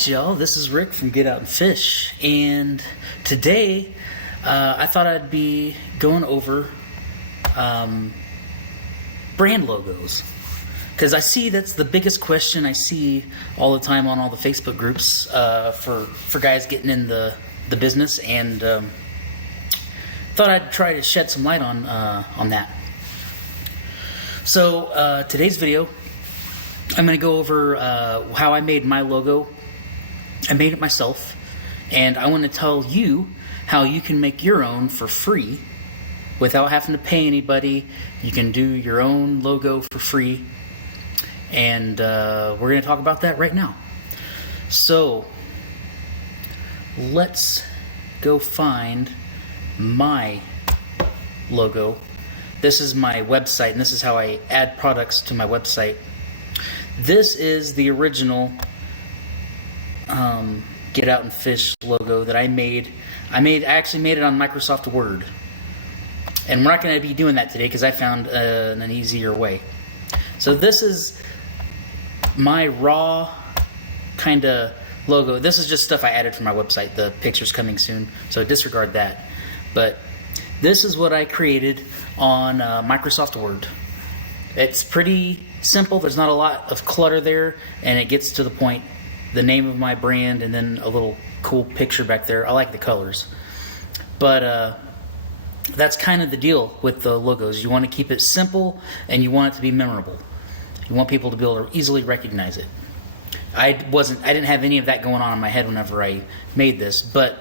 Alright y'all, this is Rick from Get Out and Fish, and today I thought I'd be going over brand logos, because I see that's the biggest question I see all the time on all the Facebook groups for guys getting in the business, and thought I'd try to shed some light on that. So today's video, I'm going to go over how I made my logo. I made it myself, and I want to tell you how you can make your own for free without having to pay anybody. You can do your own logo for free, and we're going to talk about that right now. So let's go find my logo. This is my website, and this is how I add products to my website. This is the original Get Out and Fish logo that I made. I actually made it on Microsoft Word, and we're not going to be doing that today because I found an easier way. So this is my raw kind of logo. This is just stuff I added for my website. The picture's coming soon, so disregard that. But this is what I created on Microsoft Word. It's pretty simple. There's not a lot of clutter there, and it gets to the point. The name of my brand, and then a little cool picture back there. I like the colors. But that's kind of the deal with the logos. You want to keep it simple, and you want it to be memorable. You want people to be able to easily recognize it. I didn't have any of that going on in my head whenever I made this, but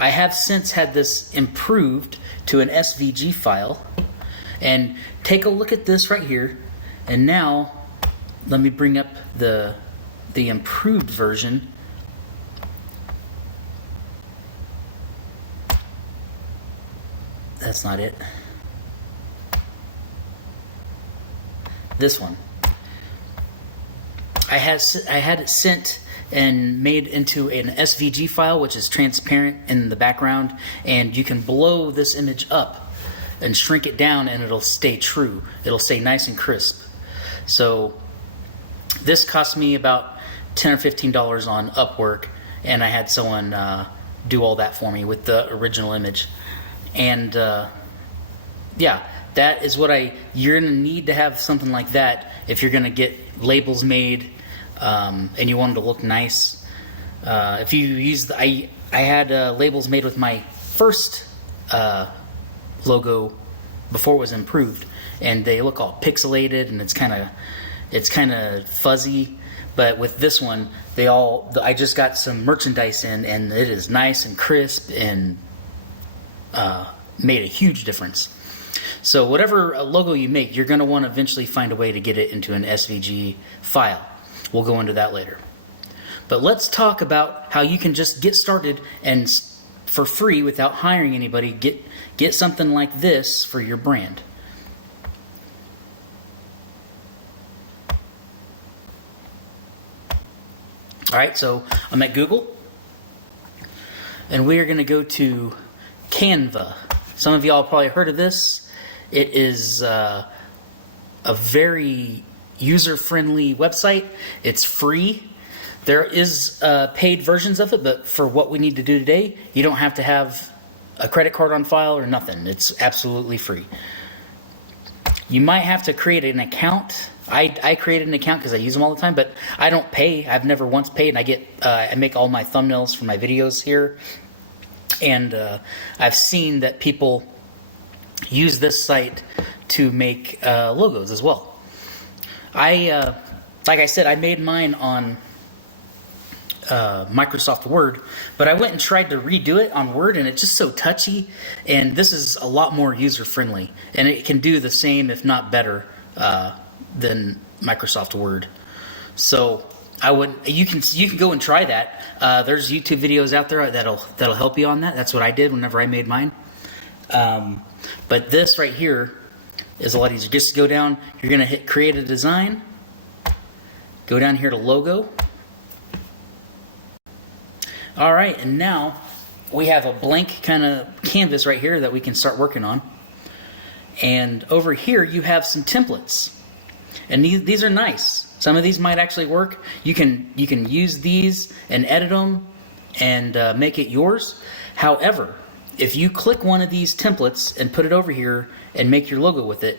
I have since had this improved to an SVG file. And take a look at this right here. And now, let me bring up the improved version. That's not it. This one. I had it sent and made into an SVG file, which is transparent in the background, and you can blow this image up and shrink it down, and it'll stay true. It'll stay nice and crisp. So this cost me about $10 or $15 on Upwork, and I had someone do all that for me with the original image. And yeah, that is what you're gonna need to have something like that if you're gonna get labels made, and you want them to look nice. If you use I had labels made with my first logo before it was improved, and they look all pixelated, and it's kind of fuzzy. But with this one, I just got some merchandise in, and it is nice and crisp, and made a huge difference. So whatever logo you make, you're going to want to eventually find a way to get it into an SVG file. We'll go into that later. But let's talk about how you can just get started and for free without hiring anybody, get something like this for your brand. Alright, so I'm at Google, and we are going to go to Canva. Some of y'all probably heard of this. It is a very user-friendly website. It's free. There is paid versions of it, but for what we need to do today, you don't have to have a credit card on file or nothing. It's absolutely free. You might have to create an account. I created an account because I use them all the time, but I don't pay. I've never once paid, and I make all my thumbnails for my videos here. And I've seen that people use this site to make logos as well. Like I said, I made mine on Microsoft Word, but I went and tried to redo it on Word, and it's just so touchy. And this is a lot more user-friendly, and it can do the same, if not better, than Microsoft Word. So you can go and try that. There's YouTube videos out there that'll help you on that. That's what I did whenever I made mine. But this right here is a lot easier. Just go down. You're gonna hit Create a Design. Go down here to Logo. All right, and now we have a blank kind of canvas right here that we can start working on. And over here you have some templates, and these are nice. Some of these might actually work. You can use these and edit them and make it yours. However, if you click one of these templates and put it over here and make your logo with it,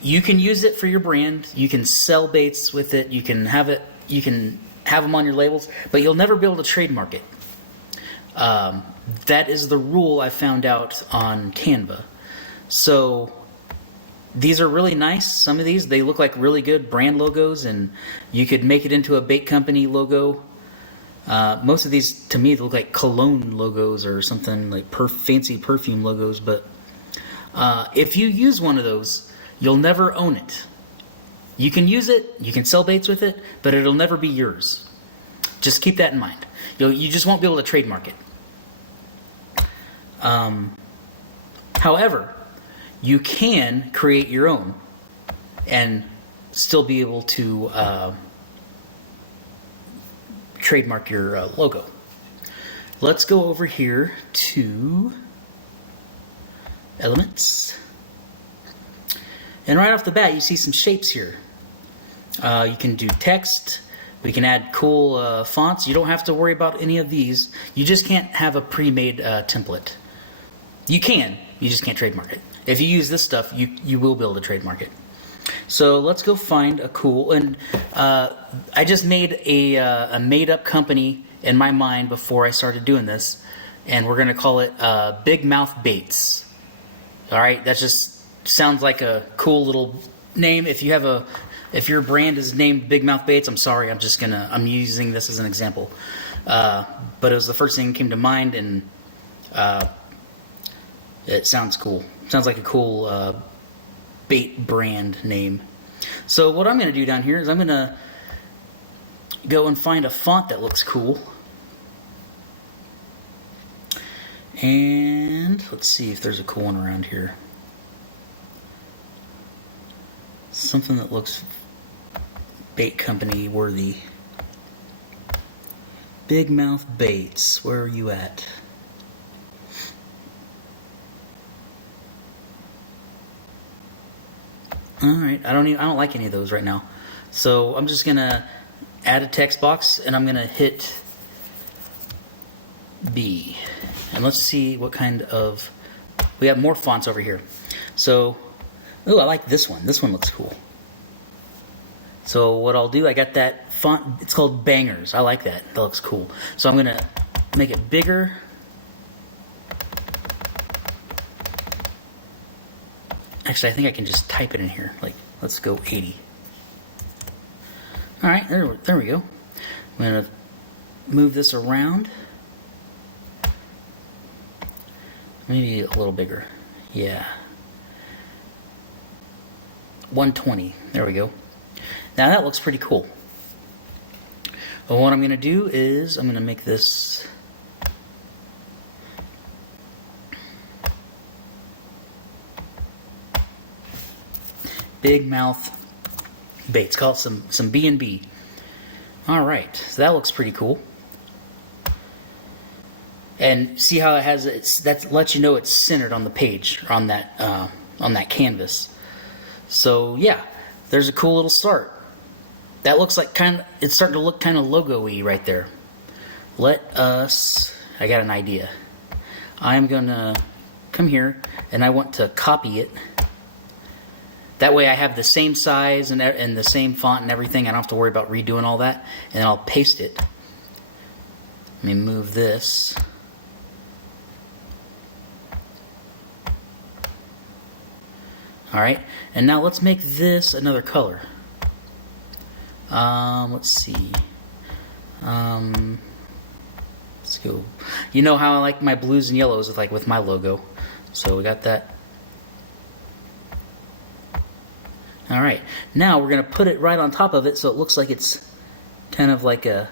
you can use it for your brand. You can sell baits with it. You can have it. You can have them on your labels, but you'll never be able to trademark it. That is the rule I found out on Canva. So these are really nice. Some of these, they look like really good brand logos, and you could make it into a bait company logo. Most of these, to me, they look like cologne logos or something like fancy perfume logos. But if you use one of those, you'll never own it. You can use it, you can sell baits with it, but it'll never be yours. Just keep that in mind. You just won't be able to trademark it. However, you can create your own and still be able to trademark your logo. Let's go over here to Elements. And right off the bat, you see some shapes here. You can do text. We can add cool fonts. You don't have to worry about any of these. You just can't have a pre-made template. You can. You just can't trademark it. If you use this stuff, you will be able to trademark it. So let's go find a cool. And I just made a made-up company in my mind before I started doing this, and we're going to call it Big Mouth Baits. All right, that just sounds like a cool little name. If your brand is named Big Mouth Baits, I'm sorry. I'm using this as an example. But it was the first thing that came to mind, and it sounds cool. Sounds like a cool bait brand name. So what I'm going to do down here is I'm going to go and find a font that looks cool. And let's see if there's a cool one around here. Something that looks bait company worthy. Big Mouth Baits. Where are you at? Alright, I don't like any of those right now. So I'm just gonna add a text box and I'm gonna hit B. And let's see what kind of, we have more fonts over here. So, ooh, I like this one. This one looks cool. So what I'll do, I got that font, it's called Bangers. I like that. That looks cool. So I'm gonna make it bigger. Actually, I think I can just type it in here. Like, let's go 80. All right, there we go. I'm gonna move this around. Maybe a little bigger. Yeah. 120. There we go. Now that looks pretty cool. Well, what I'm gonna do is I'm gonna make this Big Mouth Baits. Call it some B&B. All right, so that looks pretty cool. And see how it has that lets you know it's centered on the page, or on that canvas. So yeah, there's a cool little start. That looks like it's starting to look kind of logo-y right there. I got an idea. I'm gonna come here and I want to copy it. That way I have the same size and the same font and everything. I don't have to worry about redoing all that. And then I'll paste it. Let me move this. Alright, and now let's make this another color. Let's see. Let's go. You know how I like my blues and yellows with my logo. So we got that. Alright, now we're going to put it right on top of it so it looks like it's kind of like a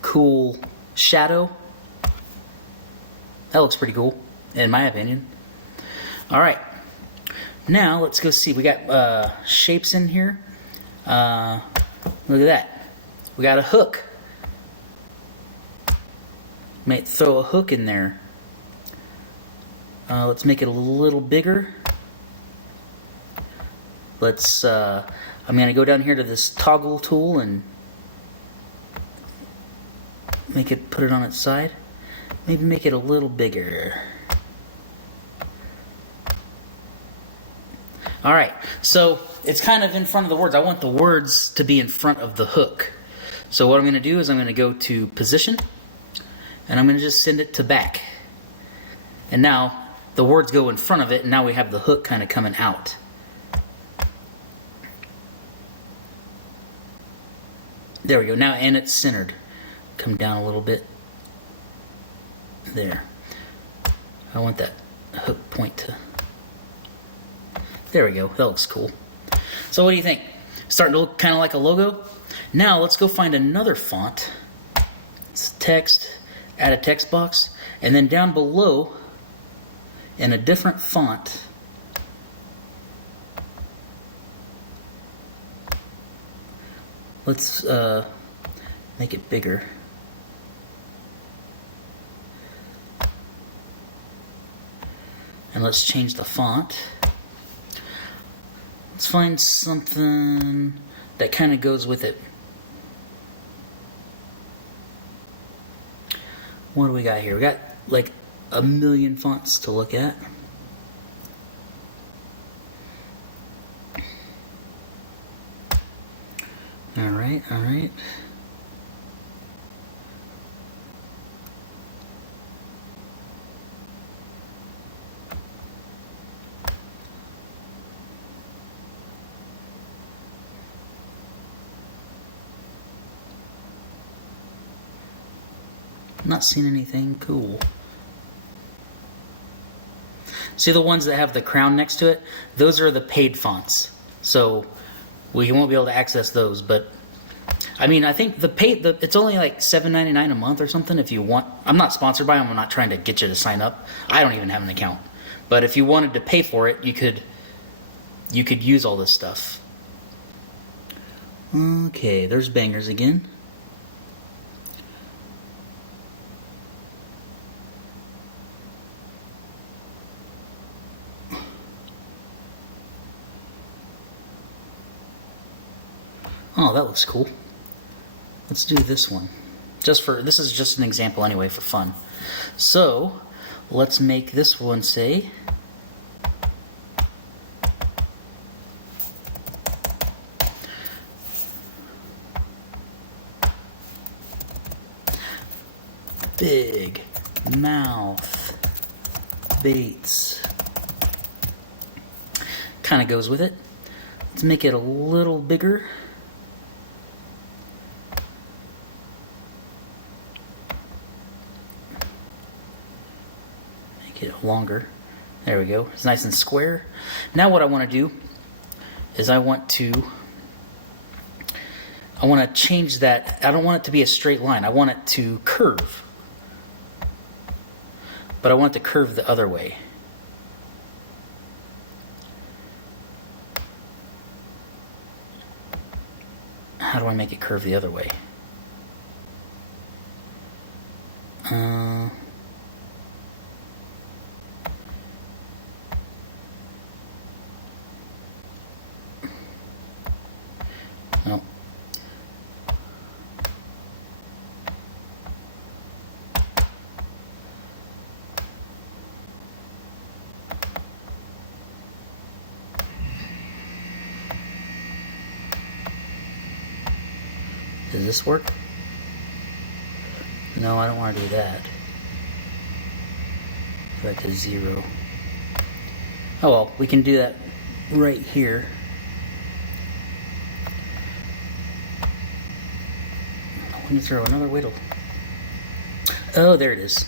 cool shadow. That looks pretty cool, in my opinion. Alright, now let's go see. We got shapes in here. Look at that. We got a hook. Might throw a hook in there. Let's make it a little bigger. let's, I'm going to go down here to this toggle tool and put it on its side. Maybe make it a little bigger. Alright, so it's kind of in front of the words. I want the words to be in front of the hook. So what I'm going to do is I'm going to go to position, and I'm going to just send it to back. And now the words go in front of it, and now we have the hook kind of coming out. There we go. Now, and it's centered. Come down a little bit. There. I want that hook point to... There we go. That looks cool. So what do you think? Starting to look kind of like a logo? Now let's go find another font. It's text. Add a text box. And then down below, in a different font, let's make it bigger. And let's change the font. Let's find something that kind of goes with it. What do we got here? We got like a million fonts to look at. Alright, alright. Not seeing anything cool. See the ones that have the crown next to it? Those are the paid fonts. So we won't be able to access those, but I mean, I think it's only like $7.99 a month or something if you want. I'm not sponsored by them. I'm not trying to get you to sign up. I don't even have an account. But if you wanted to pay for it, you could use all this stuff. Okay, there's bangers again. Oh, that looks cool. Let's do this one. This is just an example anyway for fun. So, let's make this one say Big Mouth Baits. Kind of goes with it. Let's make it a little bigger. It longer. There we go. It's nice and square. Now what I want to do is I want to change that. I don't want it to be a straight line. I want it to curve. But I want it to curve the other way. How do I make it curve the other way? No. Does this work? No, I don't want to do that. Go back to 0. Oh well, we can do that right here. Let me throw another whittle. Oh, there it is.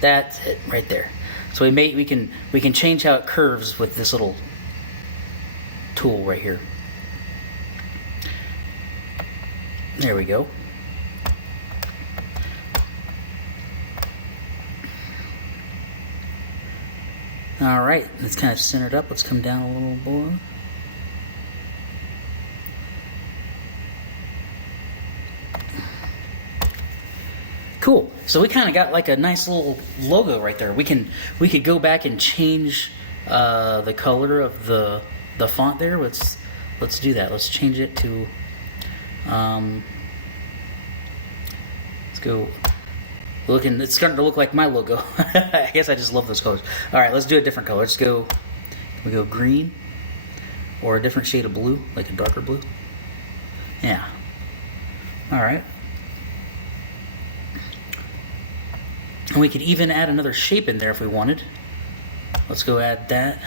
That's it right there. So we can change how it curves with this little tool right here. There we go. All right, it's kind of centered up. Let's come down a little more. Cool. So we kind of got like a nice little logo right there. We could go back and change the color of the the font there. Let's do that. Let's change it to let's go looking. It's starting to look like my logo. I guess I just love those colors. All right, let's do a different color. Let's go. We go green or a different shade of blue, like a darker blue. Yeah. All right. And we could even add another shape in there if we wanted. Let's go add that.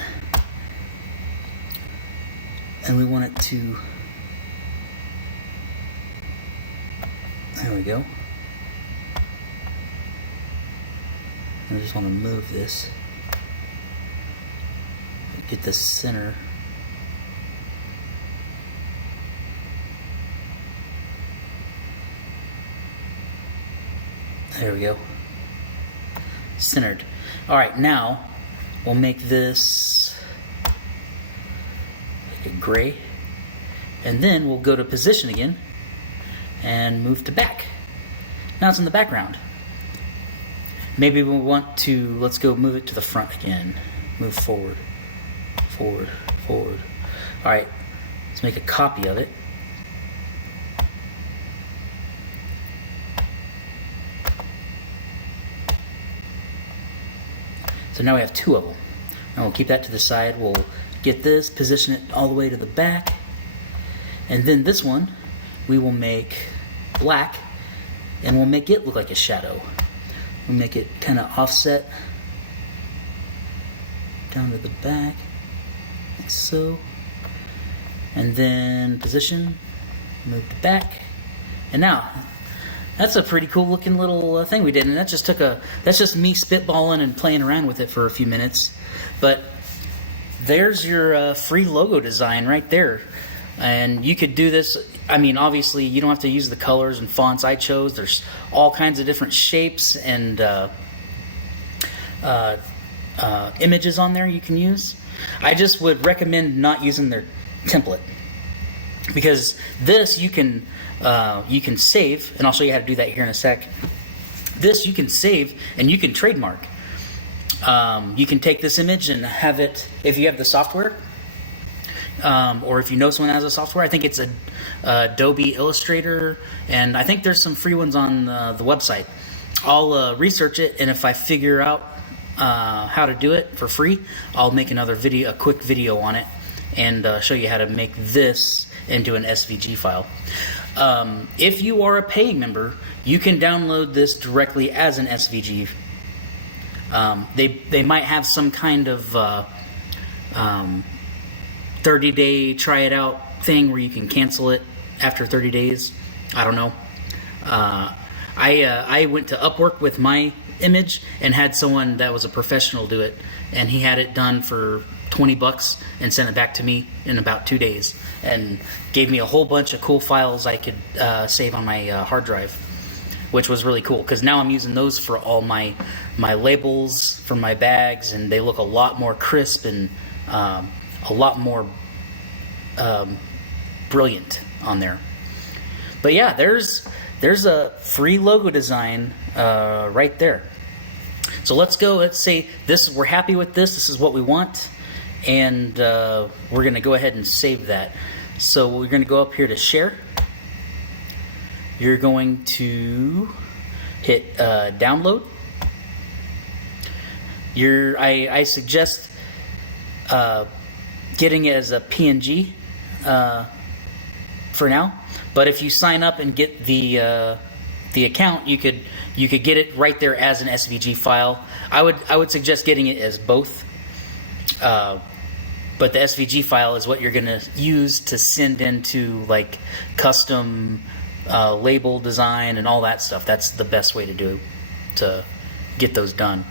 And we want it to, there we go. I just want to move this. Get the center. There we go. Centered. All right, now we'll make this like a gray, and then we'll go to position again and move to back. Now it's in the background. Maybe we want to, let's go move it to the front again. Move forward, forward, forward. All right, let's make a copy of it. So now we have two of them. And we'll keep that to the side. We'll get this, position it all the way to the back. And then this one, we will make black, and we'll make it look like a shadow. We'll make it kind of offset down to the back, like so. And then position, move to back. And now, that's a pretty cool looking little thing we did, and that's just me spitballing and playing around with it for a few minutes. But there's your free logo design right there. And you could do this, I mean, obviously you don't have to use the colors and fonts I chose. There's all kinds of different shapes and images on there you can use. I just would recommend not using their template, because this you can save, and I'll show you how to do that here in a sec. This you can save and you can trademark. You can take this image and have it, if you have the software, or if you know someone has a software. I think it's Adobe Illustrator, and I think there's some free ones on the website. I'll research it, and if I figure out how to do it for free, I'll make another video, a quick video on it, and show you how to make this into an SVG file. If you are a paying member, you can download this directly as an SVG. They might have some kind of 30-day try it out thing where you can cancel it after 30 days. I don't know. I went to Upwork with my image and had someone that was a professional do it, and he had it done for $20 and sent it back to me in about 2 days, and gave me a whole bunch of cool files I could save on my hard drive, which was really cool, because now I'm using those for all my labels for my bags, and they look a lot more crisp and a lot more brilliant on there. But yeah, there's a free logo design right there. So let's go. Let's say this. We're happy with this. This is what we want, and we're going to go ahead and save that. So we're going to go up here to share. You're going to hit download. I suggest getting it as a PNG for now. But if you sign up and get the account, you could get it right there as an SVG file. I would suggest getting it as both. But the SVG file is what you're going to use to send into like custom label design and all that stuff. That's the best way to get those done.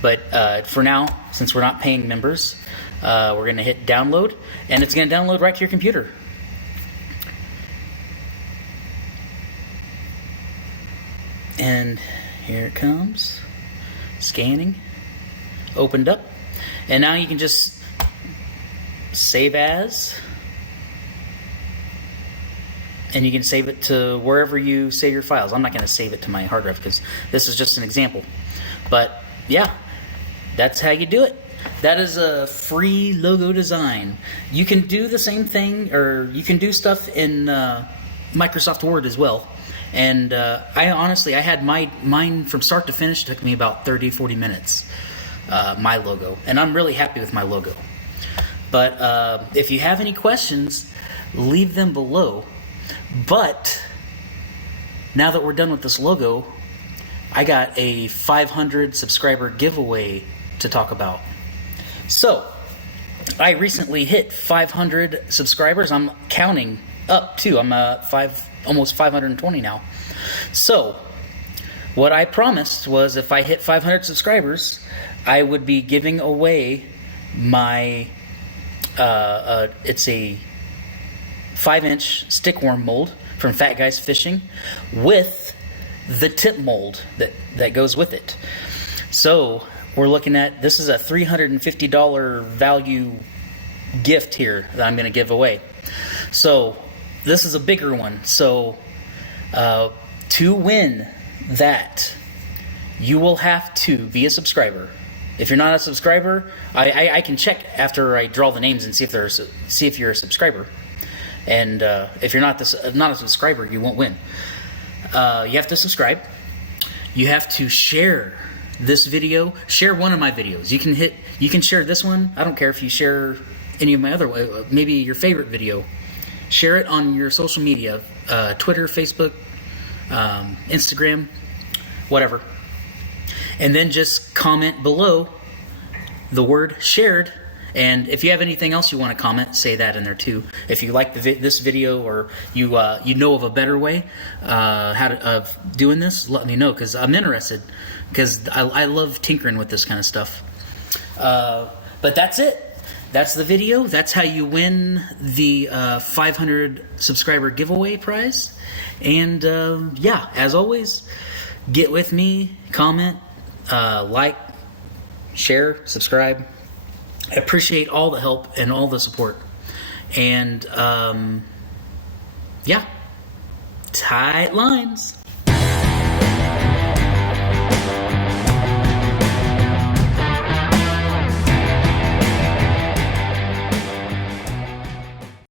But for now, since we're not paying members, we're going to hit download, and it's going to download right to your computer. And here it comes, scanning, opened up, and now you can just save as, and you can save it to wherever you save your files. I'm not going to save it to my hard drive because this is just an example. But yeah, that's how you do it. That is a free logo design. You can do the same thing, or you can do stuff in Microsoft Word as well. And I had mine from start to finish. It took me about 30-40 minutes, my logo. And I'm really happy with my logo. But if you have any questions, leave them below. But now that we're done with this logo, I got a 500 subscriber giveaway to talk about. So, I recently hit 500 subscribers. I'm counting up too. I'm almost 520 now. So, what I promised was if I hit 500 subscribers, I would be giving away my it's a 5-inch stickworm mold from Fat Guys Fishing with the tip mold that goes with it. So we're looking at, this is a $350 value gift here that I'm going to give away. So this is a bigger one. So to win that, you will have to be a subscriber. If you're not a subscriber, I can check after I draw the names and see if you're a subscriber. And if you're not a subscriber, you won't win. You have to subscribe. You have to share this video. Share one of my videos. You can share this one. I don't care if you share any of my other, maybe your favorite video. Share it on your social media, Twitter, Facebook, Instagram, whatever. And then just comment below the word shared. And if you have anything else you want to comment, say that in there too. If you like this video, or you know of a better way of doing this, let me know, because I'm interested. Because I love tinkering with this kind of stuff. But that's it. That's the video. That's how you win the 500 subscriber giveaway prize. And yeah, as always, get with me, comment, like, share, subscribe. I appreciate all the help and all the support. And yeah, tight lines.